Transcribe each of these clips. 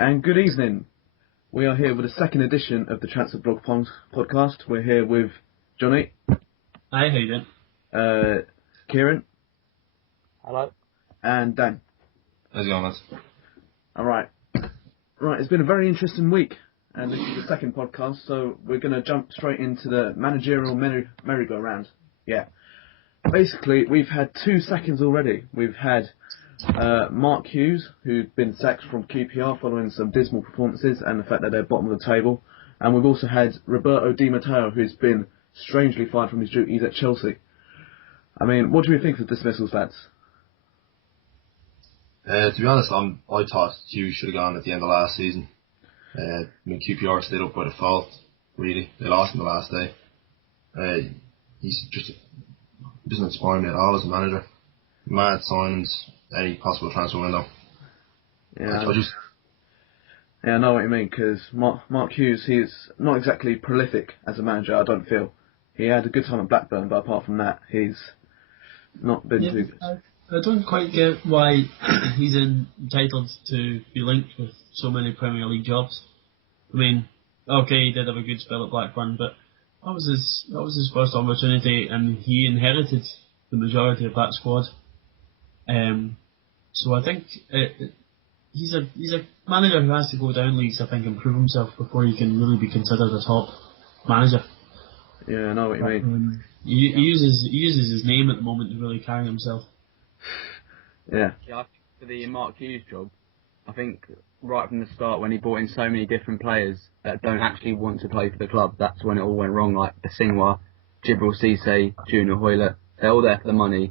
And good evening. We are here with the second edition of the Transfer Blog podcast. We're here with Jonny. Hi, how you doing? Kieran. Hello. And Dan. How's it going, lads? Alright. Right, it's been a very interesting week. And this is the second podcast, so we're going to jump straight into the managerial merry-go-round. Yeah. Basically, we've had 2 seconds already. We've had Mark Hughes, who'd been sacked from QPR following some dismal performances and the fact that they're bottom of the table. And we've also had Roberto Di Matteo, who's been strangely fired from his duties at Chelsea. I mean, what do we think of the dismissals, lads? To be honest, I thought Hughes should have gone at the end of last season. QPR stayed up by default, really. They lost in the last day. He doesn't inspire me at all as a manager. Mad signings, any possible transfer window. Yeah, I know what you mean, because Mark Hughes, he's not exactly prolific as a manager, I don't feel. He had a good time at Blackburn, but apart from that, he's not been too good. I don't quite get why he's entitled to be linked with so many Premier League jobs. I mean, okay, he did have a good spell at Blackburn, but that was his first opportunity, and he inherited the majority of that squad. So I think he's a manager who has to go down leagues, I think, and prove himself before he can really be considered a top manager. Yeah, I know what you mean. He uses his name at the moment to really carry himself. Yeah. I think for the Mark Hughes job, I think right from the start when he brought in so many different players that don't actually want to play for the club, that's when it all went wrong. Like Basingwa, Djibril Cisse, Junior Hoylett, they're all there for the money.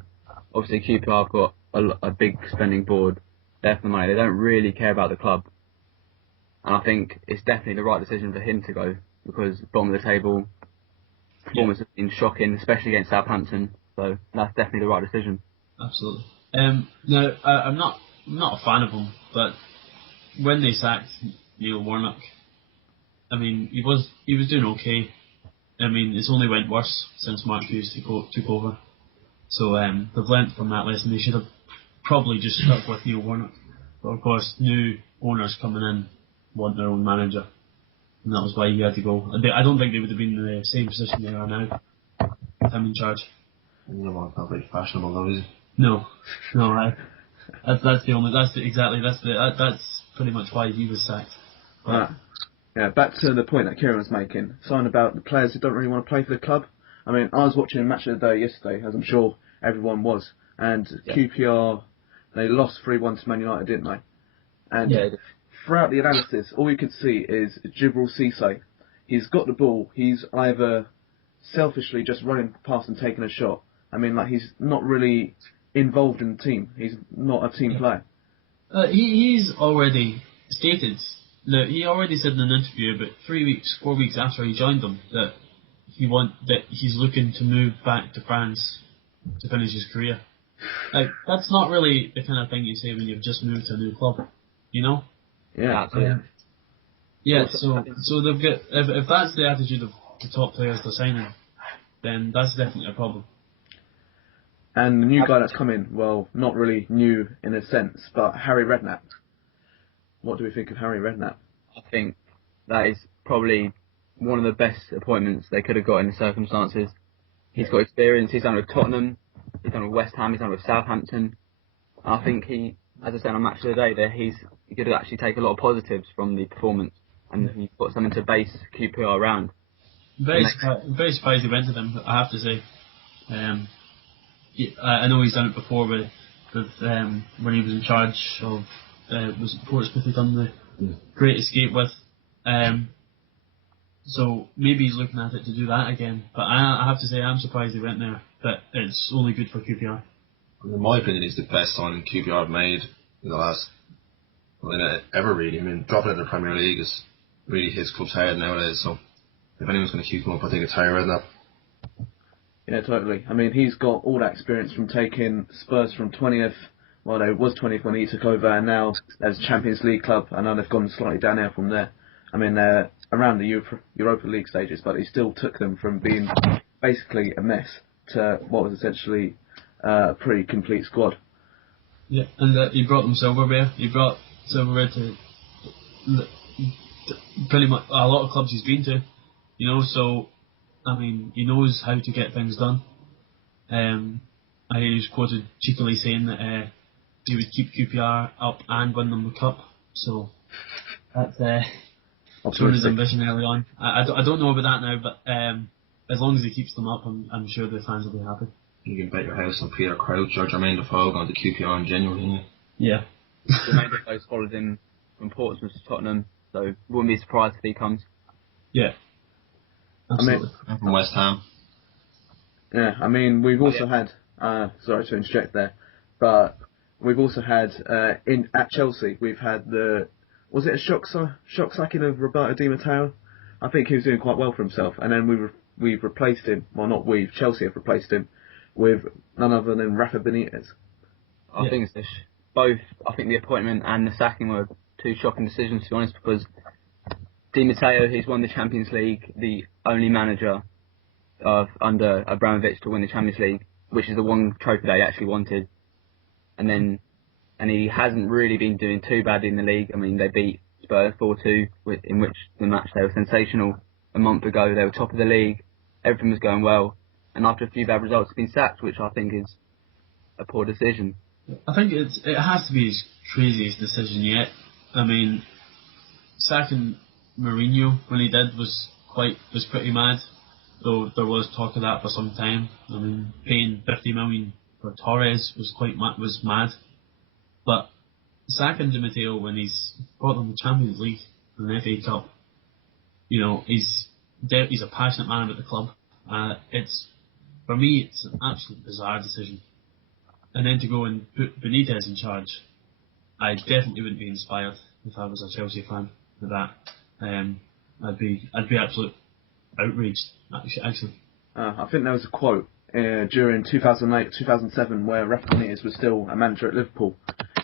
Obviously QPR have got a big spending board. They're for the money. They don't really care about the club. And I think it's definitely the right decision for him to go, because bottom of the table, performance has been shocking, especially against Southampton. So that's definitely the right decision. Absolutely. Now, I'm not a fan of him, but when they sacked Neil Warnock, I mean, he was doing okay. I mean, it's only went worse since Mark Hughes took over. So they've learnt from that lesson. They should have probably just stuck with Neil Warnock. But of course, new owners coming in want their own manager, and that was why he had to go. I don't think they would have been in the same position they are now with him in charge. Not very fashionable though, is he? No, that's pretty much why he was sacked. Right. Yeah, back to the point that Kieran was making. Something about the players who don't really want to play for the club. I mean, I was watching a match of the day yesterday, as I'm sure everyone was, and QPR, they lost 3-1 to Man United, didn't they? And throughout the analysis, all you could see is Djibril Cisse. He's got the ball. He's either selfishly just running past and taking a shot. I mean, like, he's not really involved in the team. He's not a team player. He's already stated that he already said in an interview about 4 weeks after he joined them that he's looking to move back to France to finish his career. Like, that's not really the kind of thing you say when you've just moved to a new club, you know? Yeah, absolutely. Yeah, so they've got if that's the attitude of the top players they're signing, then that's definitely a problem. And the new guy that's come in, well, not really new in a sense, but Harry Redknapp. What do we think of Harry Redknapp? I think that is probably one of the best appointments they could have got in the circumstances. He's got experience. He's done with Tottenham. He's done with West Ham. He's done with Southampton. I think he, as I said on Match of the Day, there he could actually take a lot of positives from the performance, and he's got something to base QPR around. Very surprised he went to them, I have to say. I know he's done it before with when he was in charge of was it Portsmouth he'd done the Great Escape with. So maybe he's looking at it to do that again. But I have to say I'm surprised he went there. But it's only good for QPR. In my opinion, he's the best signing QPR have made in the last ever really. I mean, dropping out of the Premier League is really his club's hard nowadays. So if anyone's going to keep him up, I think it's Harry Redknapp. Yeah, totally. I mean, he's got all that experience from taking Spurs from 20th. Well, they was 20th when he took over, and now as Champions League club. I know they've gone slightly downhill from there. I mean, they're around the Europa League stages, but he still took them from being basically a mess to what was essentially a pretty complete squad. Yeah, and he brought them silverware. He brought silverware to pretty much a lot of clubs he's been to, so I mean, he knows how to get things done. I hear he was quoted cheekily saying that he would keep QPR up and win them the cup, so that's shown his ambition early on. I don't know about that now, but as long as he keeps them up, I'm sure the fans will be happy. You can bet your house on Peter Crouch or Jermaine Defoe going to QPR in January. Yeah. Jermaine Defoe's followed him from Portsmouth to Tottenham, so wouldn't be surprised if he comes. Yeah. Absolutely. I'm from West Ham. Yeah, I mean, we've also had, sorry to interject there, but we've also had, at Chelsea, we've had was it a shock sacking of Roberto Di Matteo? I think he was doing quite well for himself, and then we've replaced him, well not we, Chelsea have replaced him with none other than Rafa Benitez. I think it's both. I think the appointment and the sacking were two shocking decisions, to be honest, because Di Matteo, who's won the Champions League, the only manager under Abramovich to win the Champions League, which is the one trophy they actually wanted, and he hasn't really been doing too badly in the league. I mean, they beat Spurs 4-2, in which the match they were sensational. A month ago, they were top of the league. Everything was going well, and after a few bad results, he's been sacked, which I think is a poor decision. I think it has to be his craziest decision yet. I mean, sacking Mourinho when he did was pretty mad, though there was talk of that for some time. I mean, paying 50 million for Torres was mad, but sacking Di Matteo when he's brought them the Champions League and the FA Cup, he's a passionate man about the club. For me, it's an absolute bizarre decision. And then to go and put Benitez in charge, I definitely wouldn't be inspired if I was a Chelsea fan with that. I'd be absolute outraged, actually. I think there was a quote during 2008-2007 where Rafa Benitez was still a manager at Liverpool.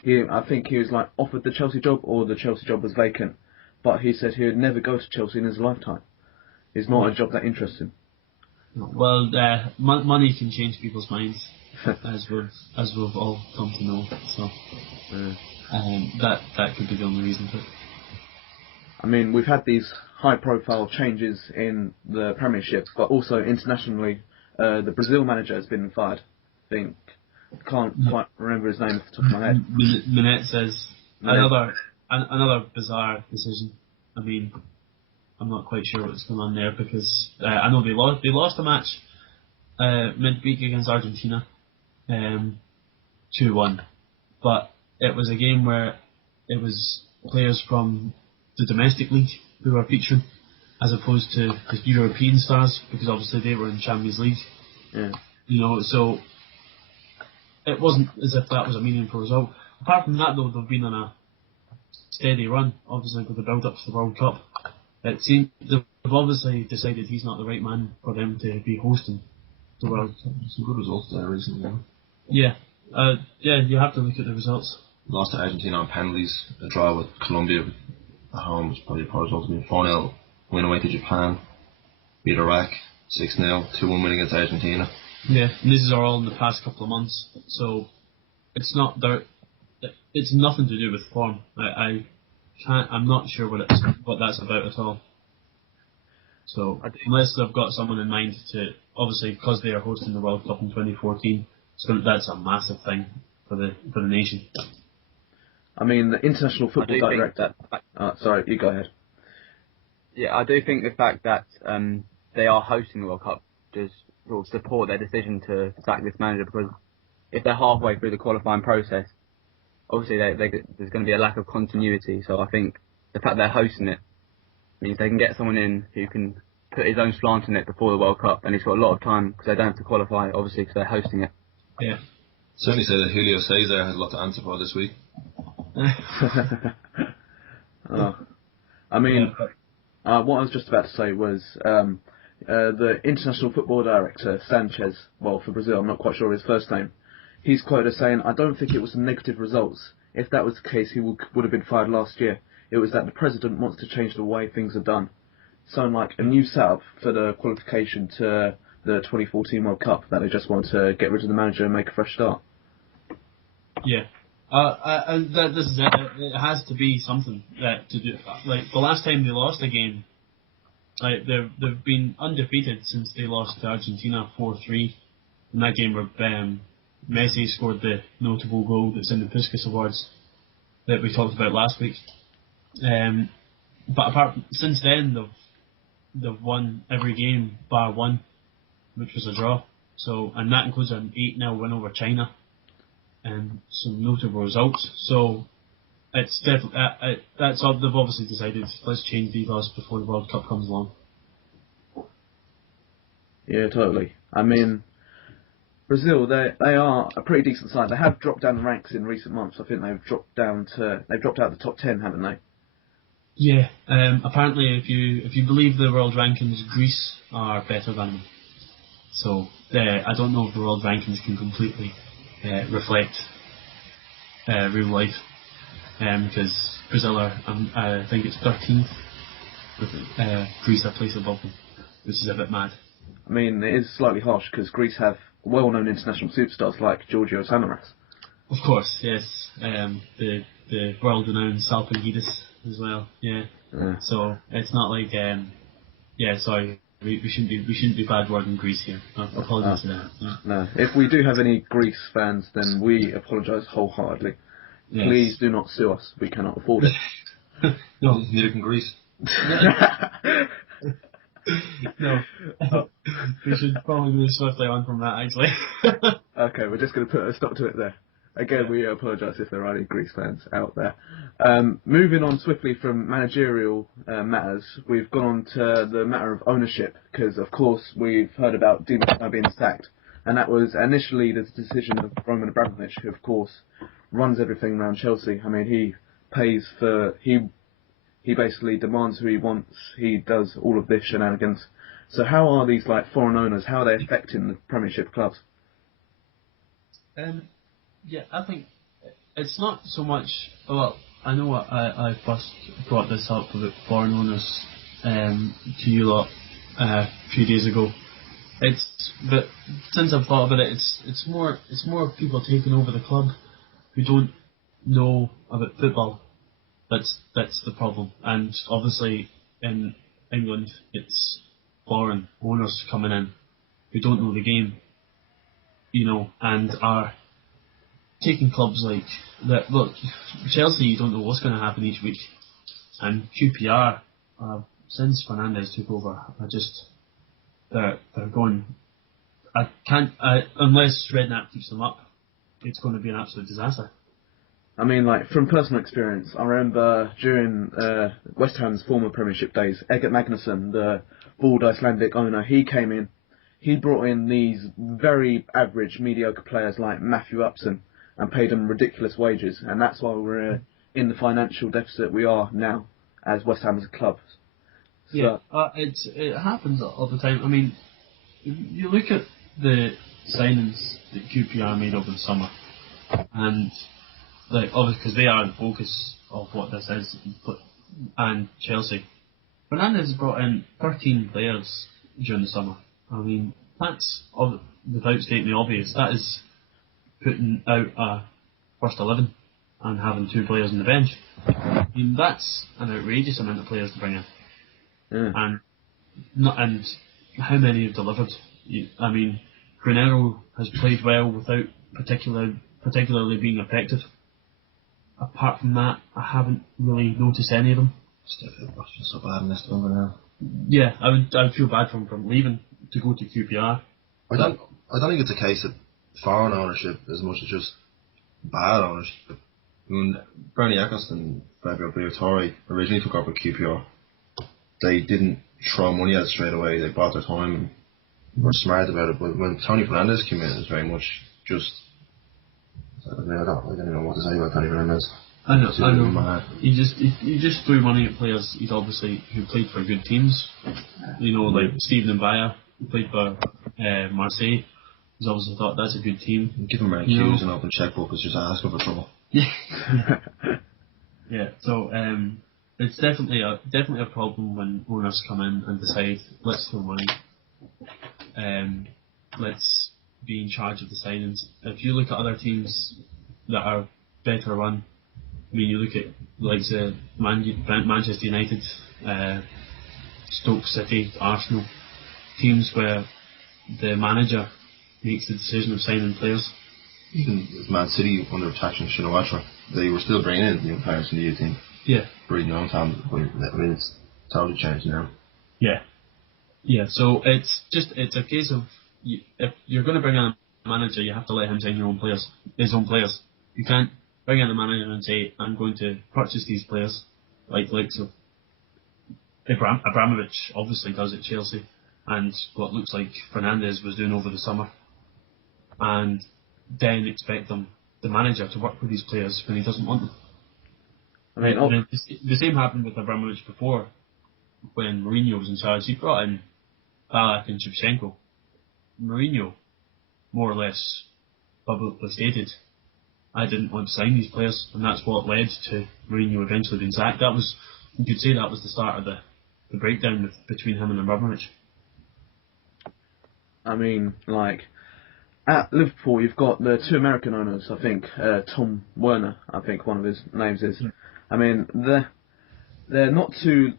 I think he was offered the Chelsea job, or the Chelsea job was vacant, but he said he would never go to Chelsea in his lifetime. It's not a job that interests him. Well, money can change people's minds, as we've all come to know. So that could be the only reason for it. I mean, we've had these high-profile changes in the Premiership, but also internationally, the Brazil manager has been fired. Can't quite remember his name off the top of my head. Minette says another bizarre decision. I mean, I'm not quite sure what's going on there because I know they lost a match midweek against Argentina, 2-1, but it was a game where it was players from the domestic league who were featuring, as opposed to the European stars, because obviously they were in Champions League. Yeah. So it wasn't as if that was a meaningful result. Apart from that, though, they've been on a steady run, obviously, with the build-up to the World Cup. It seems they've obviously decided he's not the right man for them to be hosting the World Cup. Some good results there recently. Yeah, you have to look at the results. Lost to Argentina on penalties, a draw with Colombia at home was probably a poor result. 4-0 win away to Japan, beat Iraq 6-0, 2-1 win against Argentina. Yeah, and this is all in the past couple of months, so it's nothing to do with form. I'm not sure what that's about at all. So unless they've got someone in mind to, obviously because they are hosting the World Cup in 2014, that's a massive thing for the nation. I mean, the international football director. Sorry, you go ahead. Yeah, I do think the fact that they are hosting the World Cup does sort of support their decision to sack this manager, because if they're halfway through the qualifying process, obviously there's going to be a lack of continuity. So I think the fact they're hosting it means they can get someone in who can put his own slant on it before the World Cup, and he's got a lot of time because they don't have to qualify, obviously, because they're hosting it. Yeah. Certainly say that Julio Cesar has a lot to answer for this week. I mean, what I was just about to say was the international football director, Sanchez, well, for Brazil, I'm not quite sure of his first name, he's quoted as saying, "I don't think it was the negative results. If that was the case, he would have been fired last year. It was that the president wants to change the way things are done." Sound like a new setup for the qualification to the 2014 World Cup, that they just want to get rid of the manager and make a fresh start. Yeah, And this is it. It has to be something to do. Like the last time they lost a game, like they've been undefeated since they lost to Argentina 4-3 in that game where Messi scored the notable goal that's in the Puskas Awards that we talked about last week. But since then they've won every game bar one, which was a draw. So, and that includes an 8-0 win over China and some notable results. So it's definitely they've obviously decided, let's change these laws before the World Cup comes along. Yeah, totally. I mean, Brazil, they are a pretty decent side. They have dropped down the ranks in recent months. I think they've dropped out of the top 10, haven't they? Yeah. Apparently, if you believe the world rankings, Greece are better than them. So I don't know if the world rankings can completely reflect real life, because Brazil are, I think it's 13th, with Greece a place above them, which is a bit mad. I mean, it is slightly harsh because Greece have well-known international superstars like Georgios Samaras. Of course, yes. The world-renowned Salpingidis as well. Yeah. So it's not like sorry. We shouldn't be bad wording Greece here. Apologies for that. Yeah. No. If we do have any Greece fans, then we apologise wholeheartedly. Yes. Please do not sue us. We cannot afford it. No. Neither can Greece. No. We should probably move swiftly on from that, actually. Okay, we're just going to put a stop to it there. Again, we apologise if there are any Greece fans out there. Moving on swiftly from managerial matters, we've gone on to the matter of ownership, because of course we've heard about Di Matteo being sacked, and that was initially the decision of Roman Abramovich, who of course runs everything around Chelsea. I mean, he basically demands who he wants, he does all of this shenanigans. So how are these foreign owners, how are they affecting the Premiership clubs? Yeah, I think it's not so much. Well, I know I first brought this up about foreign owners to you lot a few days ago. But since I've thought about it, it's more people taking over the club who don't know about football. That's the problem. And obviously in England, it's foreign owners coming in who don't know the game, and are taking clubs like that. Look, Chelsea, you don't know what's going to happen each week, and QPR, since Fernandes took over, they're going. I can't unless Redknapp keeps them up, it's going to be an absolute disaster. I mean, from personal experience, I remember during West Ham's former Premiership days, Egert Magnusson, the bald Icelandic owner, he came in. He brought in these very average, mediocre players like Matthew Upson and paid them ridiculous wages, and that's why we're in the financial deficit we are now as West Ham as a club. So, yeah, it happens all the time. I mean, you look at the signings that QPR made over the summer, and obviously because they are the focus of what this is, and Chelsea. Fernandes brought in 13 players during the summer. I mean, that's, without stating the obvious, that is putting out a first 11 and having 2 players on the bench. I mean, that's an outrageous amount of players to bring in. yeah. And how many have delivered? I mean, Granero has played well without particularly being effective. Apart from that, I haven't really noticed any of them. I feel so bad in this number now. Yeah, I would feel bad for him from leaving to go to QPR. I don't think it's a case of foreign ownership as much as just bad ownership. When Bernie Eccleston and Fabio Briatore originally took over QPR, they didn't throw money at it straight away. They bought their time and were smart about it. But when Tony Fernandes came in, it was very much just. I don't even know what to say about Tony Fernandes. I know. He just threw money at players who played for good teams. Like Stephen Mbaya, who played for Marseille. He's obviously thought that's a good team. Give him red cues and open checkbook is just asking for trouble. Yeah. So it's definitely a problem when owners come in and decide, let's throw money. Let's be in charge of the signings. If you look at other teams that are better run. I mean, you look at like Manchester United, Stoke City, Arsenal, teams where the manager makes the decision of signing players. Even with Man City under Tachin Shinawatra, they were still bringing in new players from the youth team. Yeah. Pretty long time, but I mean, it's totally changed now. Yeah. Yeah, so it's a case of if you're going to bring in a manager, you have to let him sign his own players. You can't bring in a manager and say, I'm going to purchase these players, like so Abramovich obviously does at Chelsea, and what looks like Fernandes was doing over the summer, and then expect the manager to work with these players when he doesn't want them. I mean, the same happened with Abramovich before, when Mourinho was in charge. He brought in Ballack and Shevchenko. Mourinho, more or less, publicly stated, I didn't want to sign these players, and that's what led to Mourinho eventually being sacked. You could say that was the start of the breakdown between him and Abramovich. I mean, like, at Liverpool, you've got the two American owners, I think, Tom Werner, I think one of his names is. I mean, they're not too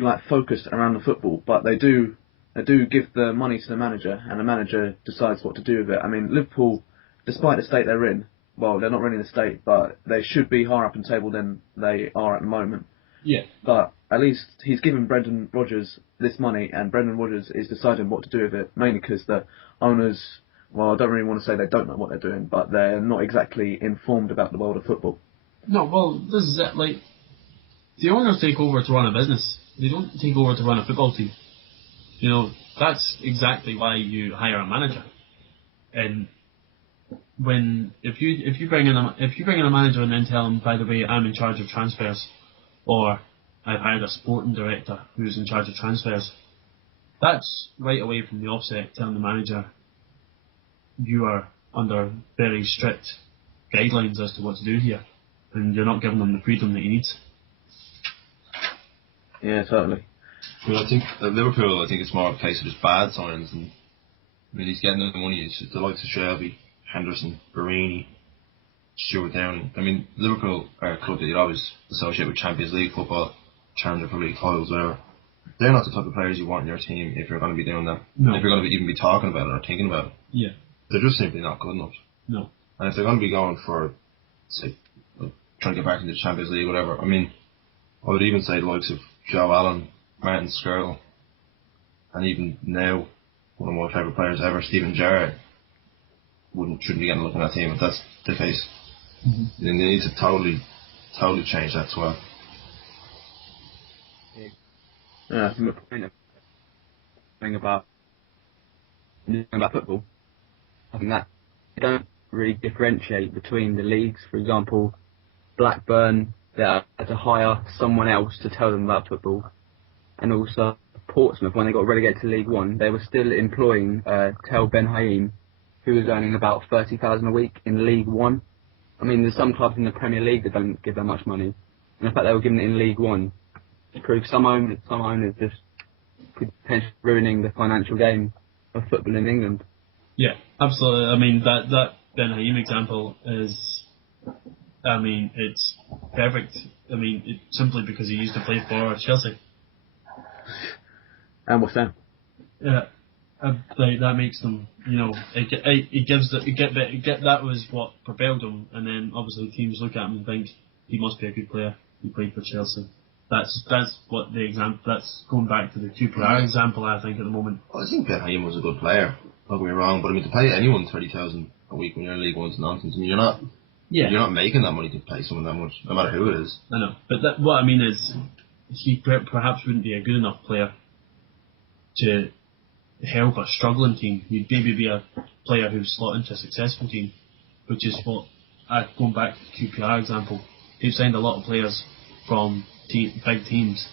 like focused around the football, but they do give the money to the manager, and the manager decides what to do with it. I mean, Liverpool, despite the state they're in, well, they're not really in the state, but they should be higher up in the table than they are at the moment. Yeah. But at least he's given Brendan Rodgers this money, and Brendan Rodgers is deciding what to do with it, mainly because the owners, well, I don't really want to say they don't know what they're doing, but they're not exactly informed about the world of football. No, well, this is it. Like, the owners take over to run a business. They don't take over to run a football team. You know, that's exactly why you hire a manager. And if you bring in a manager and then tell him, by the way, I'm in charge of transfers, or I've hired a sporting director who's in charge of transfers, that's right away from the offset telling the manager you are under very strict guidelines as to what to do here, and you're not giving him the freedom that he needs. Yeah, totally. Well, I think at Liverpool, it's more of a case of just bad signs, and I mean, he's getting the money. It's just the likes of Shelby, Henderson, Barini, Stuart Downing. I mean, Liverpool are a club that you'd always associate with Champions League football, Challenger League titles, whatever. They're not the type of players you want in your team if you're going to be doing that. No. If you're going to even be talking about it or thinking about it. Yeah. They're just simply not good enough. No. And if they're going to be going for, say, trying to get back into the Champions League, whatever, I mean, I would even say the likes of Joe Allen, Martin Skirtle, and even now, one of my favourite players ever, Steven Gerrard, shouldn't be getting a look in that team if that's the case. Mm-hmm. And they need to totally change that as well. Yeah. The thing about football, I think that they don't really differentiate between the leagues. For example, Blackburn, they had to hire someone else to tell them about football, and also Portsmouth, when they got relegated to League One, they were still employing Tel Ben Haim, who was earning about $30,000 a week in League One. I mean, there's some clubs in the Premier League that don't give that much money, and the fact they were giving it in League One proves some owners just potentially ruining the financial game of football in England. Yeah, absolutely. I mean, that Ben Haim example is, I mean, it's perfect. I mean, simply because he used to play for Chelsea. And West Ham. Yeah, that makes them, you know, that was what propelled him, and then obviously teams look at him and think he must be a good player. He played for Chelsea. That's what the example. That's going back to the QPR example. I think at the moment. Well, I think Ben Haim was a good player. Don't get me wrong, but I mean, to pay anyone $30,000 a week when you're in League One's nonsense. I mean, you're not making that money to pay someone that much, no matter who it is. I know, but what I mean is, he perhaps wouldn't be a good enough player to help a struggling team. He'd maybe be a player who's slot into a successful team, which is what, going back to the QPR example, they've signed a lot of players from big teams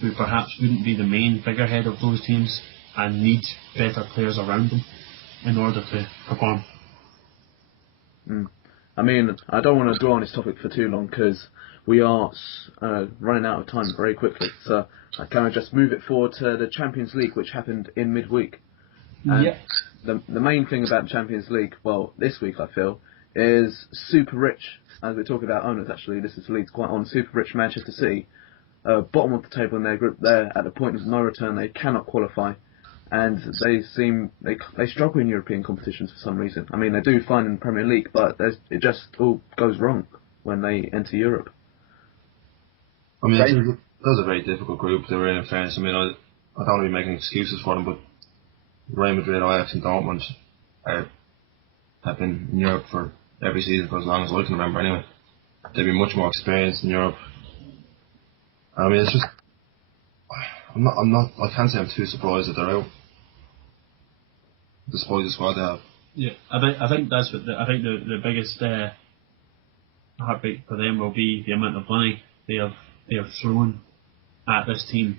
who perhaps wouldn't be the main figurehead of those teams and need better players around them in order to perform. I mean, I don't want to dwell on this topic for too long because we are running out of time very quickly. So I kind of just move it forward to the Champions League, which happened in midweek. And the main thing about the Champions League, well, this week I feel, is super rich, as we're talking about owners actually, this is leads quite on, super rich Manchester City, bottom of the table in their group, they're at the point of no return, they cannot qualify, and they struggle in European competitions for some reason. I mean, they do fine in the Premier League, but it just all goes wrong when they enter Europe. I mean, that was a very difficult group they were in fairness. I mean, I don't want to be making excuses for them, but Real Madrid, Ajax and Dortmund have been in Europe for every season for as long as I can remember anyway. They've been much more experienced in Europe. I mean, it's just, I can't say I'm too surprised that they're out, despite the squad they have. Yeah, I think that's what I think the biggest heartbreak for them will be the amount of money they have thrown at this team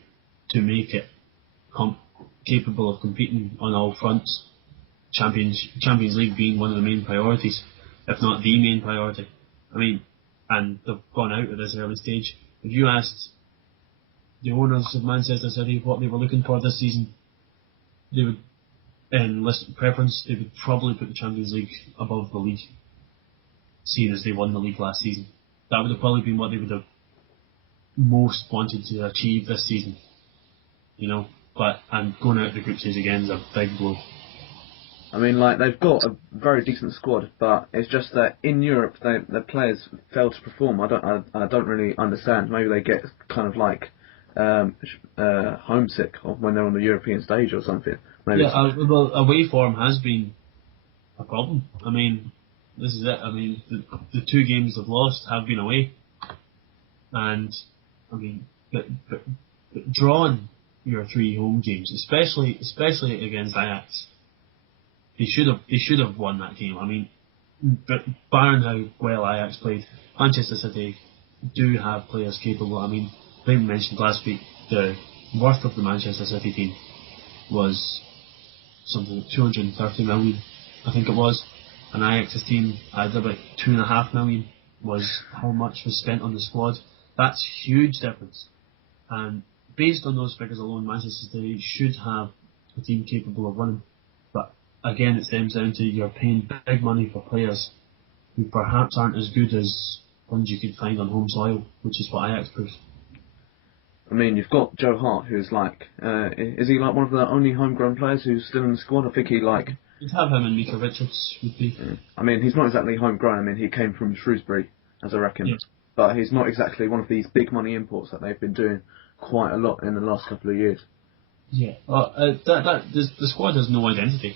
to make it capable of competing on all fronts. Champions League being one of the main priorities, if not the main priority. I mean, and they've gone out at this early stage. If you asked the owners of Manchester City what they were looking for this season, they would, in list of preference, they would probably put the Champions League above the league, seeing as they won the league last season. That would have probably been what they would have most wanted to achieve this season, you know. And going out the group stage again is a big blow. I mean, like, they've got a very decent squad, but it's just that in Europe, the players fail to perform. I don't really understand. Maybe they get kind of like homesick when they're on the European stage or something. Maybe well, away form has been a problem. I mean, this is it. I mean, the 2 games they've lost have been away, and I mean, but drawing your 3 home games, especially against Ajax. They should have won that game. I mean, but barring how well Ajax played, Manchester City do have players capable. I mean, I think we mentioned last week the worth of the Manchester City team was something like 230 million, I think it was. And Ajax's team had about 2.5 million was how much was spent on the squad. That's huge difference. And based on those figures alone, Manchester City should have a team capable of winning. But again, it stems down to you're paying big money for players who perhaps aren't as good as ones you could find on home soil, which is what Ajax proves. I mean, you've got Joe Hart, who's like, is he like one of the only homegrown players who's still in the squad? I think he like... You'd have him and Mika Richards would be. I mean, he's not exactly homegrown. I mean, he came from Shrewsbury, as I reckon. Yes. But he's not exactly one of these big money imports that they've been doing quite a lot in the last couple of years. Yeah, the squad has no identity,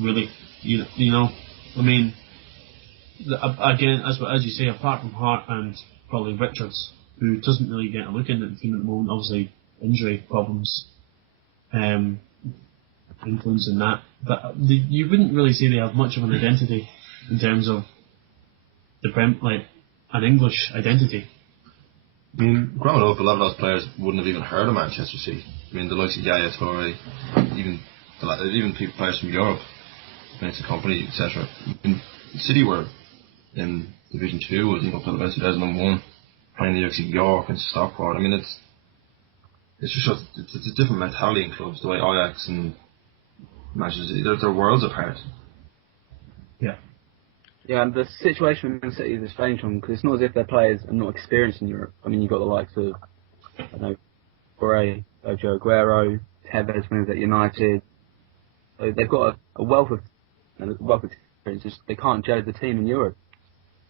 really. You know, I mean, again, as you say, apart from Hart and probably Richards, who doesn't really get a look in at the team at the moment, obviously injury problems, influencing that. But you wouldn't really say they have much of an identity in terms of like an English identity. I mean, growing up, a lot of those players wouldn't have even heard of Manchester City. I mean, the likes of Yaya Toure, even people, players from Europe, Vincent Kompany, etc. City were in Division 2, I think, up until about 2001, playing the likes of York and Stockport. I mean, it's a different mentality in clubs, the way Ajax and Manchester City, they're worlds apart. Yeah. Yeah, and the situation with Man City is a strange one because it's not as if their players are not experienced in Europe. I mean, you've got the likes of, I don't know, Boré, Joe Aguero, Tevez when he was at United. So they've got a wealth of experience. Just, they can't judge the team in Europe.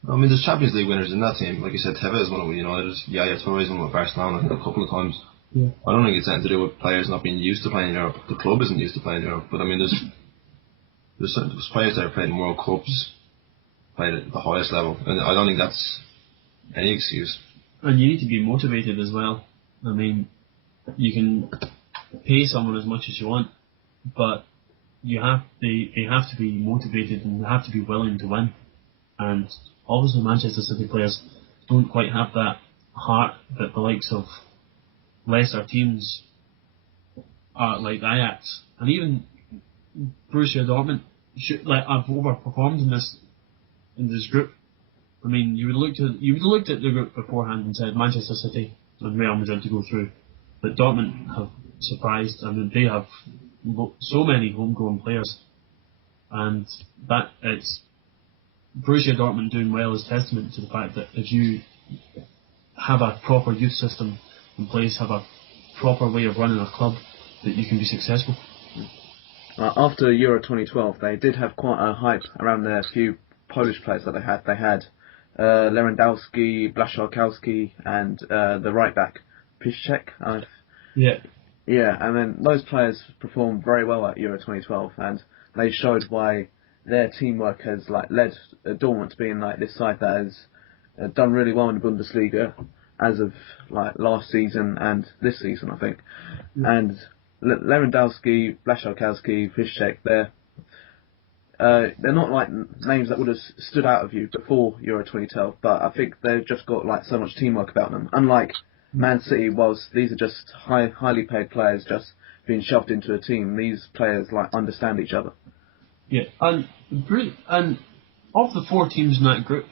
I mean, there's Champions League winners in that team. Like you said, Tevez won it with United. Yaya Toure won with Barcelona a couple of times. Yeah. I don't think it's anything to do with players not being used to playing in Europe. The club isn't used to playing in Europe. But I mean, there's players that are playing in World Cups, played at the highest level, and I don't think that's any excuse. And you need to be motivated as well. I mean, you can pay someone as much as you want, but they have to be motivated and they have to be willing to win. And obviously Manchester City players don't quite have that heart that the likes of lesser teams are, like Ajax and even Borussia Dortmund have overperformed in this group. I mean, you would have looked at the group beforehand and said Manchester City and Real Madrid to go through, but Dortmund have surprised. I mean, they have so many homegrown players, and that it's Borussia Dortmund doing well is testament to the fact that if you have a proper youth system in place, have a proper way of running a club, that you can be successful. After Euro 2012, they did have quite a hype around their few Polish players that they had. They had Lewandowski, Blaszczykowski, and the right back Piszczek. Yeah. Yeah, and then those players performed very well at Euro 2012, and they showed why their teamwork has led Dortmund to being this side that has done really well in the Bundesliga as of last season and this season, I think. And Lewandowski, Blaszczykowski, Piszczek, they're not names that would have stood out of you before Euro 2012, but I think they've just got so much teamwork about them. Unlike Man City, whilst these are just highly paid players just being shoved into a team, these players understand each other. Yeah, and of the 4 teams in that group,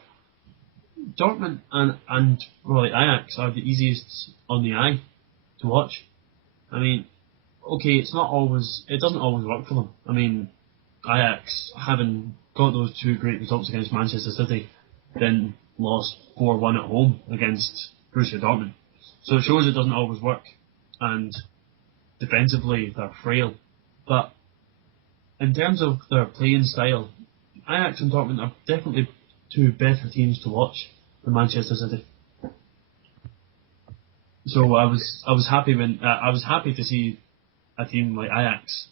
Dortmund and Ajax are the easiest on the eye to watch. I mean, okay, it doesn't always work for them. I mean, Ajax, having got those 2 great results against Manchester City, then lost 4-1 at home against Borussia Dortmund. So it shows it doesn't always work, and defensively they're frail. But in terms of their playing style, Ajax and Dortmund are definitely 2 better teams to watch than Manchester City. So I was happy to see a team like Ajax.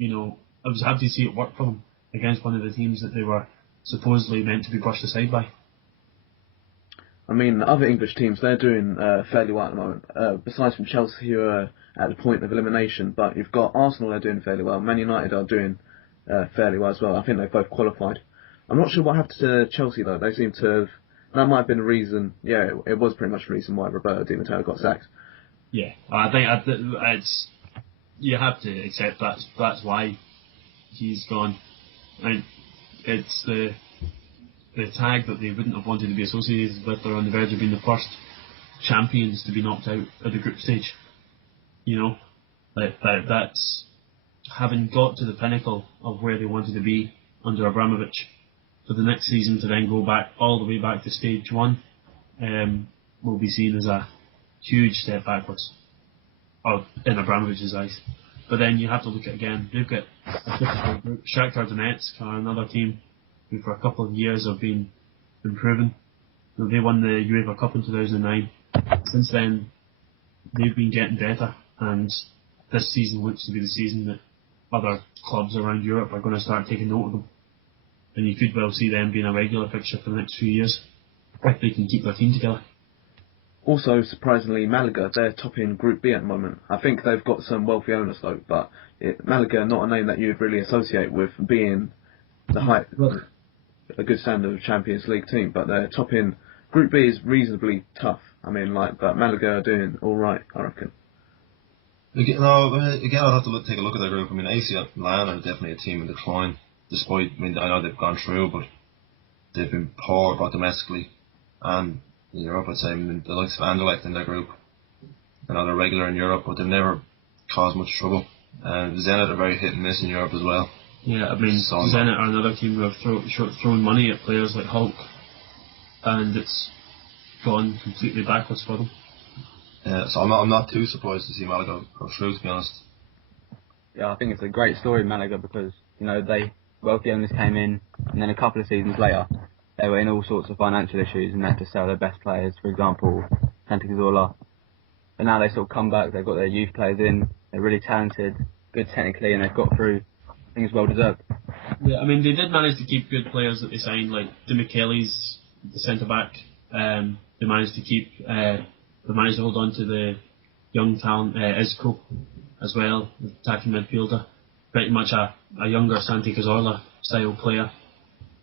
I was happy to see it work for them against one of the teams that they were supposedly meant to be brushed aside by. I mean, other English teams, they're doing fairly well at the moment. Besides from Chelsea, who are at the point of elimination, but you've got Arsenal, they're doing fairly well. Man United are doing fairly well as well. I think they've both qualified. I'm not sure what happened to Chelsea though. They seem to have. That might have been a reason. Yeah, it was pretty much the reason why Roberto Di Matteo got sacked. Yeah, I think it's. You have to accept that's why he's gone. And it's the tag that they wouldn't have wanted to be associated with. They're on the verge of being the first champions to be knocked out at the group stage. That's having got to the pinnacle of where they wanted to be under Abramovich. For the next season to then go back all the way back to stage 1 will be seen as a huge step backwards in Abramovich's eyes. But then you have to look at it again. They've got a difficult group. Shakhtar Donetsk are another team who for a couple of years have been improving. They won the UEFA Cup in 2009. Since then, they've been getting better, and this season looks to be the season that other clubs around Europe are going to start taking note of them. And you could well see them being a regular fixture for the next few years, if they can keep their team together. Also, surprisingly, Malaga, they're topping Group B at the moment. I think they've got some wealthy owners though, but Malaga, not a name that you'd really associate with being a good standard of Champions League team, but they're topping. Group B is reasonably tough. I mean, but Malaga are doing all right, I reckon. Again, I'll have to take a look at their group. I mean, AC Milan are definitely a team in decline. Despite, I know they've gone through, but they've been poor both domestically and in Europe. I'd say the likes of Anderlecht in their group. I know they're regular in Europe, but they've never caused much trouble. Zenit are very hit and miss in Europe as well. Yeah, I mean, Zenit are another team who have thrown money at players like Hulk, and it's gone completely backwards for them. Yeah, so I'm not too surprised to see Malaga go through, to be honest. Yeah, I think it's a great story, Malaga, because wealthy owners came in, and then a couple of seasons later, they were in all sorts of financial issues and they had to sell their best players, for example, Santi Cazorla. But now they sort of come back, they've got their youth players in, they're really talented, good technically, and they've got through. I think it's well deserved. Yeah, I mean, they did manage to keep good players that they signed, like Demichelis, the centre-back. They managed to hold on to the young talent, Isco, as well, the attacking midfielder. Pretty much a younger Santi Cazorla style player.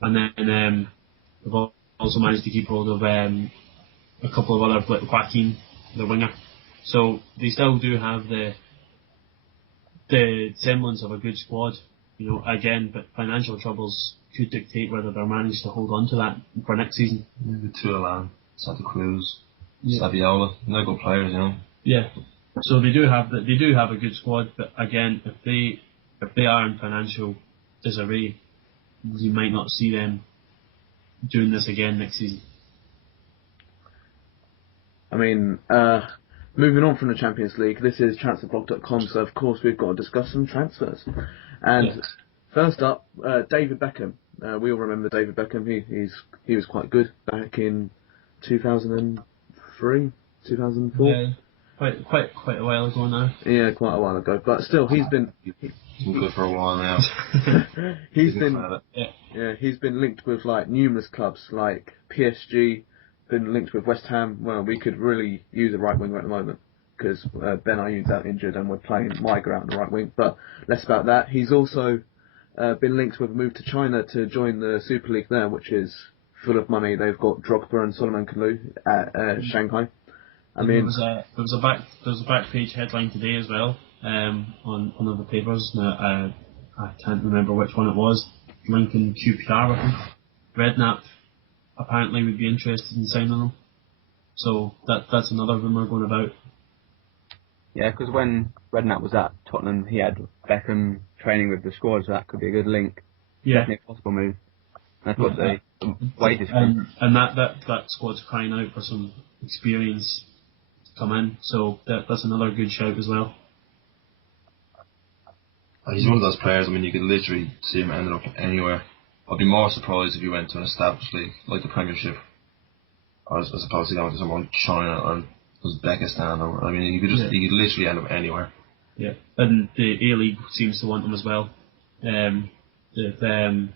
And then they've also managed to keep hold of a couple of other, like Joaquin, the winger. So they still do have the semblance of a good squad, again, but financial troubles could dictate whether they're managed to hold on to that for next season. Tualan, Santa Cruz, Saviola, they're good players, Yeah. So they do have a good squad, but again, if they are in financial disarray, you might not see them doing this again next season. I mean, moving on from the Champions League, this is transferblog.com, so of course we've got to discuss some transfers. And first up, David Beckham. We all remember David Beckham. He was quite good back in 2003, 2004. Yeah, quite a while ago now. Yeah, quite a while ago. But still, he's been good for a while now. he's been linked with like numerous clubs, like PSG. Been linked with West Ham. Well, we could really use a right winger at the moment because Ben Ayoud's out injured and we're playing Maiga out on the right wing. But less about that. He's also been linked with a move to China to join the Super League there, which is full of money. They've got Drogba and Solomon Kalou at Shanghai. There was a back page headline today as well on one of the papers. Now, I can't remember which one it was. Lincoln QPR, I think. Redknapp apparently would be interested in signing them. So that's another rumour going about. Yeah, because when Redknapp was at Tottenham, he had Beckham training with the squad, so that could be a good link. Yeah. Definitely a possible move. That's what the wages and that squad's crying out for some experience to come in, so that's another good shout as well. He's one of those players, I mean, you could literally see him ending up anywhere. I'd be more surprised if he went to an established league like the Premiership, as opposed to going to someone like China or Uzbekistan. Or, I mean, he could literally end up anywhere. Yeah, and the A-League seems to want him as well. I think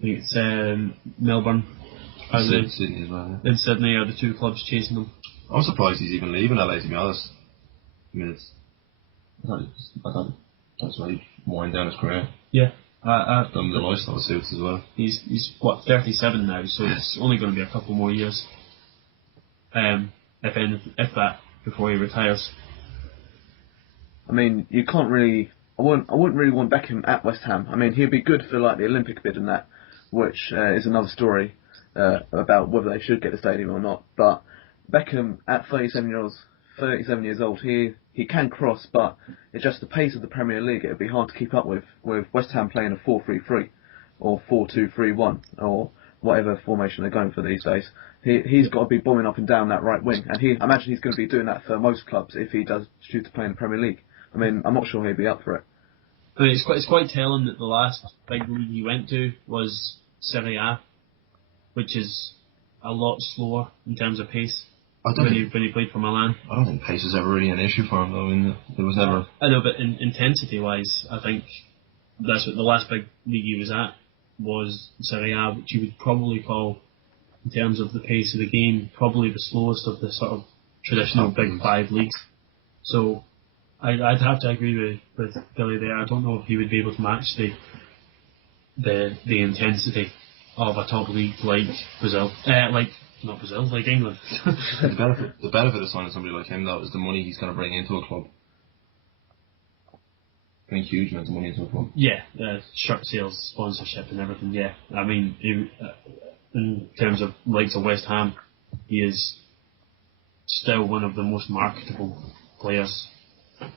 it's Melbourne. Sydney as well. Yeah. In Sydney are the two clubs chasing him. I'm surprised he's even leaving LA, to be honest. I mean, I thought that's why he wind down his career. Yeah. The lifestyle suits as well. He's 37 now, so it's only going to be a couple more years. If that, before he retires. I mean, you can't really. I wouldn't really want Beckham at West Ham. I mean, he'd be good for like the Olympic bid and that, which is another story about whether they should get the stadium or not. But Beckham at 37 years old, he can cross, but it's just the pace of the Premier League. It'd be hard to keep up with West Ham playing a 4-3-3 or 4-2-3-1 or whatever formation they're going for these days. He's got to be bombing up and down that right wing, and I imagine he's going to be doing that for most clubs if he does choose to play in the Premier League. I mean, I'm not sure he'd be up for it. I mean, it's quite telling that the last big league he went to was Serie A, which is a lot slower in terms of pace. When he played for Milan. I don't think pace is ever really an issue for him, though. I mean, there was never. I know, but intensity-wise, I think that's what the last big league he was at was Serie A, which you would probably call, in terms of the pace of the game, probably the slowest of the sort of traditional big five leagues. So I'd have to agree with Billy there. I don't know if he would be able to match the intensity of a top league like Brazil, not Brazil, like England. The benefit of signing somebody like him, though, is the money he's going to bring into a club. Bring huge amounts of money into a club. Yeah, shirt sales, sponsorship, and everything. Yeah, I mean, in terms of likes of West Ham, he is still one of the most marketable players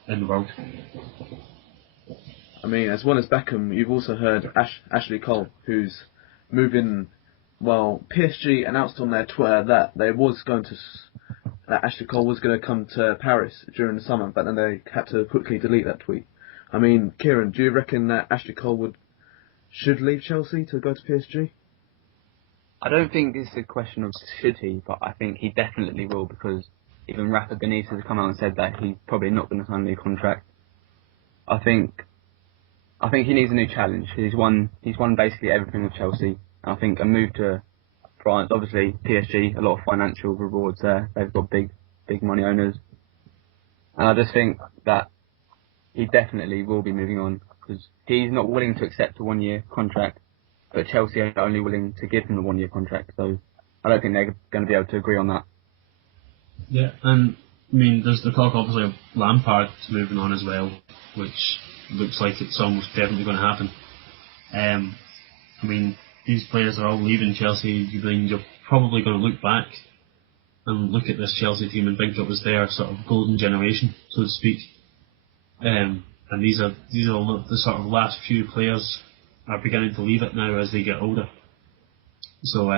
in the world. I mean, as well as Beckham, you've also heard Ashley Cole, who's moving. Well, PSG announced on their Twitter that Ashley Cole was going to come to Paris during the summer, but then they had to quickly delete that tweet. I mean, Kieran, do you reckon that Ashley Cole should leave Chelsea to go to PSG? I don't think it's a question of should he, but I think he definitely will, because even Rafa Benitez has come out and said that he's probably not going to sign a new contract. I think he needs a new challenge. He's won basically everything with Chelsea. I think a move to France, obviously PSG, a lot of financial rewards there. They've got big money owners. And I just think that he definitely will be moving on, because he's not willing to accept a 1-year contract, but Chelsea are only willing to give him a 1-year contract. So I don't think they're going to be able to agree on that. Yeah, and I mean, there's the talk obviously of Lampard moving on as well, which looks like it's almost definitely going to happen. I mean, these players are all leaving Chelsea. You're probably going to look back and look at this Chelsea team and think it was their sort of golden generation, so to speak. And these are the sort of last few players are beginning to leave it now as they get older. So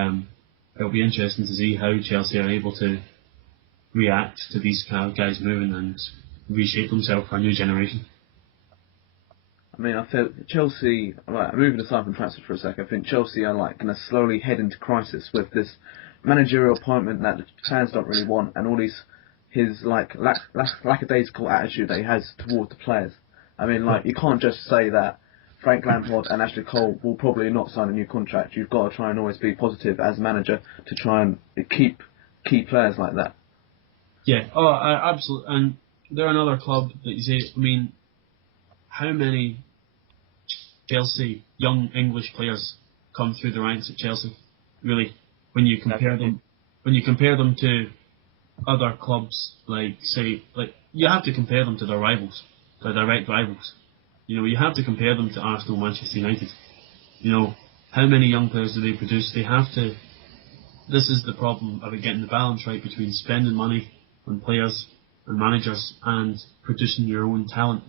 it'll be interesting to see how Chelsea are able to react to these kind of guys moving and reshape themselves for a new generation. I mean, I feel Chelsea, like, moving aside from transfer for a sec, I think Chelsea are like going to slowly head into crisis with this managerial appointment that the fans don't really want, and all his like lackadaisical attitude that he has towards the players. I mean, like, you can't just say that Frank Lampard and Ashley Cole will probably not sign a new contract. You've got to try and always be positive as a manager to try and keep key players like that. Yeah, absolutely. And they're another club that you say, I mean, how many Chelsea young English players come through the ranks at Chelsea? Really, when you compare them to other clubs, like you have to compare them to their rivals, their direct rivals. You know, you have to compare them to Arsenal, Manchester United. You know, how many young players do they produce? They have to. This is the problem of getting the balance right between spending money on players and managers and producing your own talent.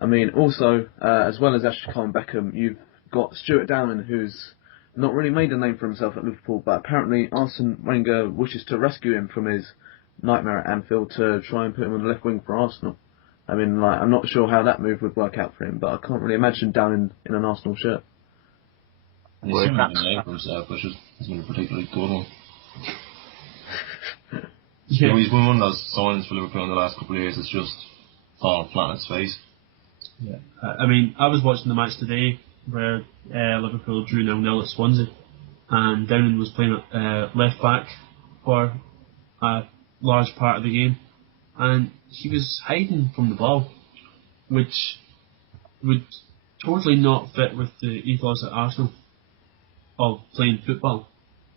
I mean, also, as well as Ashley Cole and Beckham, you've got Stuart Downing, who's not really made a name for himself at Liverpool, but apparently Arsene Wenger wishes to rescue him from his nightmare at Anfield to try and put him on the left wing for Arsenal. I mean, like, I'm not sure how that move would work out for him, but I can't really imagine Downing in an Arsenal shirt. He's made a name for himself, which isn't a particularly good one. Yeah. He's been one of those signings for Liverpool in the last couple of years that's just fallen flat on its face. Yeah. I mean, I was watching the match today where Liverpool drew 0-0 at Swansea, and Downing was playing left back for a large part of the game, and he was hiding from the ball, which would totally not fit with the ethos at Arsenal of playing football.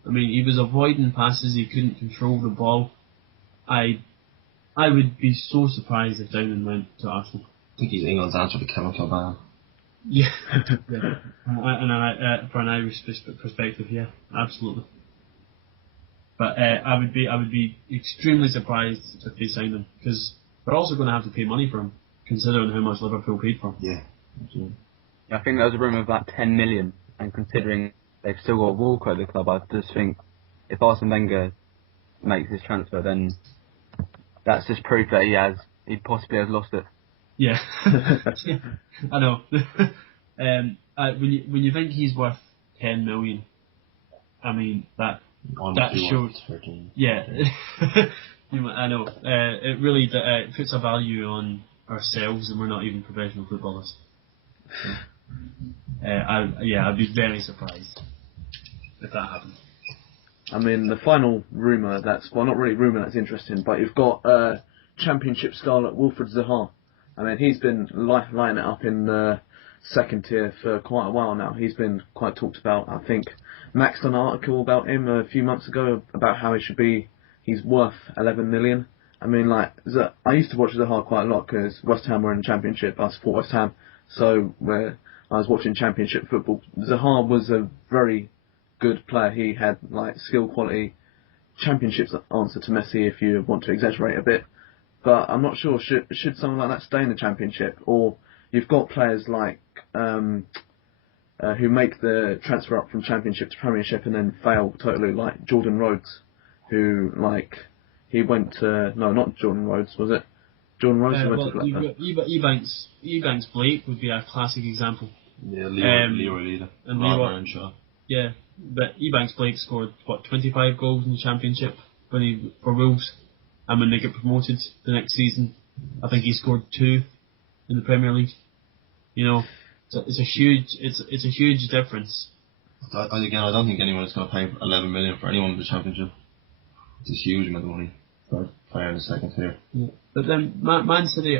I mean, he was avoiding passes, he couldn't control the ball. I would be so surprised if Downing went to Arsenal. I think he's England's answer to Kieran Cavanagh. Yeah, and for an Irish perspective, yeah, absolutely. But I would be extremely surprised if they signed him, because they're also going to have to pay money for him, considering how much Liverpool paid for him. Yeah, absolutely. I think there was a rumour of about 10 million, and considering they've still got Walker at the club, I just think if Arsene Wenger makes this transfer, then that's just proof that he possibly has lost it. Yeah, yeah, I know. When you think he's worth 10 million, I mean that shows. Yeah, I know. It really puts a value on ourselves, and we're not even professional footballers. So, I'd be very surprised if that happened. I mean, the final rumour not really rumour that's interesting, but you've got Championship scarlet Wilfried Zaha. I mean, he's been lining it up in the second tier for quite a while now. He's been quite talked about. I think Max done an article about him a few months ago about how he's worth 11 million. I mean, like, I used to watch Zaha quite a lot because West Ham were in the Championship. I support West Ham, so where I was watching Championship football, Zaha was a very good player. He had like skill quality. Championship's answer to Messi, if you want to exaggerate a bit. But I'm not sure, should someone like that stay in the Championship? Or you've got players like who make the transfer up from Championship to Premiership and then fail totally, like Jordan Rhodes, who, like, he went to... No, not Jordan Rhodes, was it? Jordan Rhodes who went to Blackburn. Ebanks Blake would be a classic example. Yeah, Leroy and Leroy Shaw. Yeah, but Ebanks Blake scored, 25 goals in the Championship for Wolves. And when they get promoted the next season, I think he scored 2 in the Premier League. You know, it's a huge difference. I don't think anyone is going to pay 11 million for anyone in the Championship. It's a huge amount of money for a player in the second tier. Yeah. But then Man City,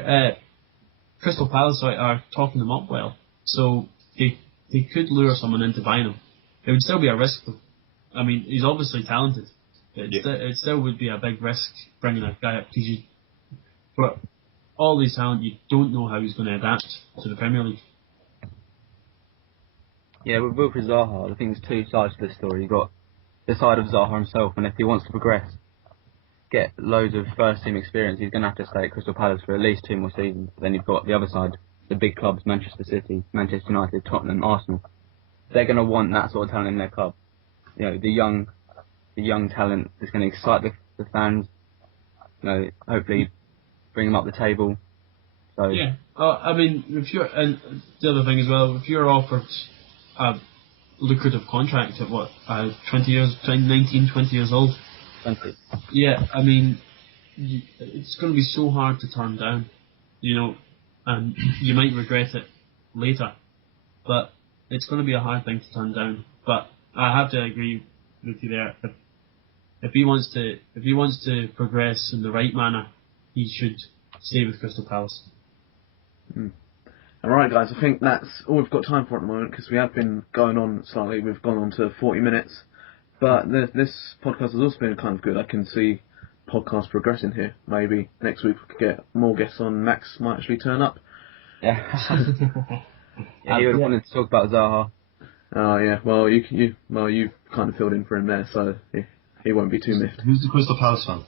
Crystal Palace are talking them up well, so they could lure someone into buying him. It would still be a risk, though. I mean, he's obviously talented. It still would be a big risk bringing a guy up because for all his talent, you don't know how he's going to adapt to the Premier League. Yeah, with Wilfried Zaha, I think there's two sides to this story. You've got the side of Zaha himself, and if he wants to progress, get loads of first team experience, he's going to have to stay at Crystal Palace for at least 2 more seasons. Then you've got the other side, the big clubs, Manchester City, Manchester United, Tottenham, Arsenal, they're going to want that sort of talent in their club. You know, the young talent is going to excite the fans. You know, hopefully bring them up the table. So Yeah. I mean, if you're, and the other thing as well, if you're offered a lucrative contract at 20 years, 19, 20 years old. 20. Yeah, I mean, it's going to be so hard to turn down, you know, and you might regret it later, but it's going to be a hard thing to turn down. But I have to agree with you there. If he wants to progress in the right manner, he should stay with Crystal Palace. Alright guys, I think that's all we've got time for at the moment, because we have been going on slightly. We've gone on to 40 minutes. But this podcast has also been kind of good. I can see podcasts progressing here. Maybe next week we could get more guests on. Max might actually turn up. Yeah. Yeah, he would have wanted to talk about Zaha. Oh yeah, well you kind of filled in for him there, so he won't be too miffed. Who's the Crystal Palace fan?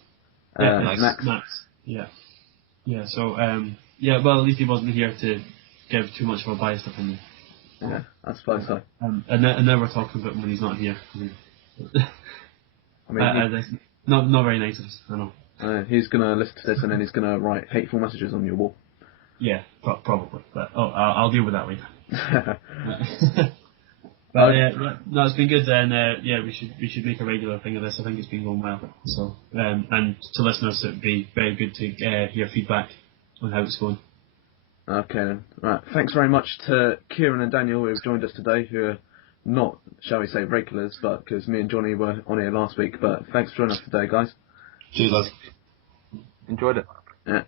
Max. Yeah. Yeah. So well, at least he wasn't here to give too much of a biased opinion. Yeah, I suppose so. And now we're talking about him when he's not here. I mean, not very nice of us, I know. He's gonna listen to this and then he's gonna write hateful messages on your wall. Yeah, probably. But I'll deal with that later. No, it's been good. And we should make a regular thing of this. I think it's been going well. So and to listeners, it would be very good to hear feedback on how it's going. Okay then. Right. Thanks very much to Kieran and Daniel who have joined us today, who are not, shall we say, regulars, but because me and Jonny were on here last week. But thanks for joining us today, guys. Cheers, lads. Enjoyed it.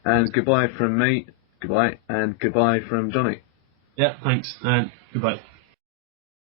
And goodbye from me. Goodbye. And goodbye from Jonny. Yeah, thanks. And goodbye.